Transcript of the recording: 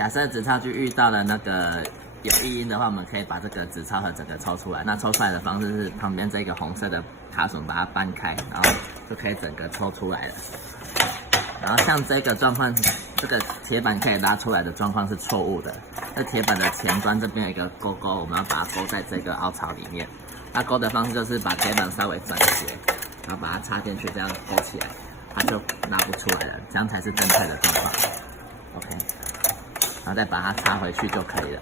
假设纸钞具遇到了那个有异音的话，我们可以把这个纸钞盒整个抽出来。那抽出来的方式是旁边这个红色的卡榫把它搬开，然后就可以整个抽出来了。然后像这个状况，这个铁板可以拉出来的状况是错误的。这铁板的前端这边有一个勾勾，我们要把它勾在这个凹槽里面。那勾的方式就是把铁板稍微转斜，然后把它插进去，这样勾起来，它就拉不出来了，这样才是正确的状况。OK， 然后再把它插回去就可以了。